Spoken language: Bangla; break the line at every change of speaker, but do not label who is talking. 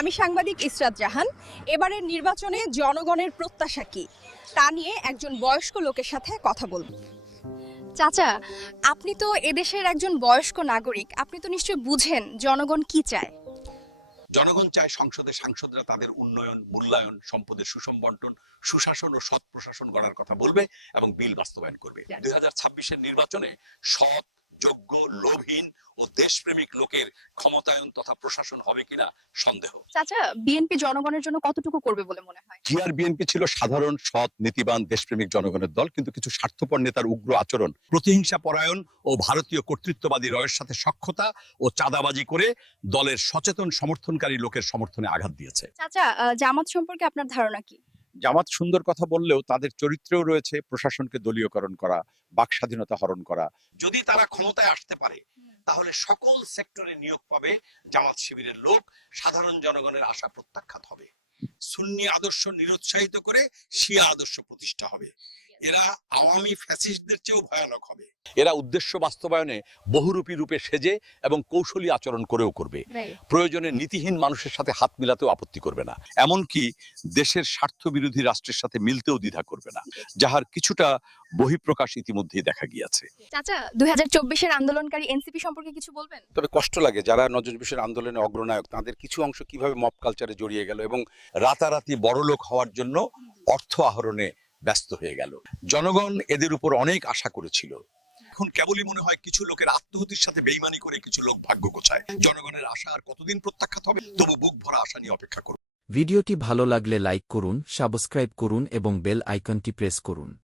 আমি সাংবাদিক ইসরাত জাহান। এবারের নির্বাচনে জনগণের প্রত্যাশা কি? তা নিয়ে একজন বয়স্ক লোকের সাথে কথা বলব। চাচা আপনি তো এদেশের একজন বয়স্ক নাগরিক। আপনি তো নিশ্চয়ই বুঝেন জনগণ কি চায়।
জনগণ চায় সংসদে সাংসদরা তাদের উন্নয়ন মূল্যায়ন সম্পদের সুষম বন্টন সুশাসন ও সৎ প্রশাসন গড়ার কথা বলবে এবং বিল বাস্তবায়ন করবে। দুই হাজার নির্বাচনে সৎ যোগ্য লোভহীন ও দেশপ্রেমিক লোকের ক্ষমতায়ন তথা প্রশাসন হবে কিনা সন্দেহ।
চাচা বিএনপি জনগণের জন্য কতটুকু করবে বলে মনে হয়?
জিআর বিএনপি ছিল সাধারণ সৎ নীতিবান দেশপ্রেমিক জনগণের দল কিন্তু কিছু স্বার্থপর নেতার উগ্র আচরণ প্রতিহিংসা পরায়ণ ও ভারতীয় কর্তৃত্ববাদী রয়ের সাথে সক্ষতা ও চাঁদাবাজি করে দলের সচেতন সমর্থনকারী লোকের সমর্থনে আঘাত দিয়েছে।
চাচা জামাত সম্পর্কে আপনার ধারণা কি?
জামাত সুন্দর কথা বললেও তাদের চরিত্রেও রয়েছে প্রশাসনকে দলীয়করণ করা বাক স্বাধীনতা হরণ করা।
যদি তারা ক্ষমতায় আসতে পারে তাহলে সকল সেক্টরে নিয়োগ পাবে জামাত শিবিরের লোক, সাধারণ জনগণের আশা প্রত্যাখ্যাত হবে। সুন্নি আদর্শ নিরুৎসাহিত করে শিয়া আদর্শ প্রতিষ্ঠা হবে। এরা আওয়ামী ফ্যাসিস্টদের চেয়েও ভয়ানক হবে।
এরা উদ্দেশ্য বাস্তবায়নে বহুরূপী রূপে সেজে এবং কৌশলী আচরণ করেও করবে। প্রয়োজনে নীতিহীন মানুষের সাথে হাত মিলাতেও আপত্তি করবে না। এমনকি দেশের স্বার্থ বিরোধী রাষ্ট্রের সাথে মিলতেও দ্বিধা করবে না যাহার কিছুটা বহিঃপ্রকাশ ইতিমধ্যেই দেখা গিয়েছে।
চাচা দুই হাজার চব্বিশের আন্দোলনকারী এনসিপি সম্পর্কে কিছু বলবেন?
তবে কষ্ট লাগে যারা নজর বিশের আন্দোলনে অগ্রনায়ক তাদের কিছু অংশ কীভাবে মপ কালচারে জড়িয়ে গেল এবং
রাতারাতি বড়লোক হওয়ার জন্য অর্থ আহরণে ব্যস্ত হয়ে গেল। জনগণ এদের উপর অনেক আশা করেছিল।
এখন কেবলই মনে হয় কিছু লোকের আত্মহতির সাথে বেইমানি করে কিছু লোক ভাগ্য গোছায়। জনগণের আশা আর কতদিন প্রত্যাখ্যাত হবে, তবু বুক ভরা আশা নিয়ে অপেক্ষা করুন।
ভিডিওটি ভালো লাগলে লাইক করুন, সাবস্ক্রাইব করুন এবং বেল আইকনটি প্রেস করুন।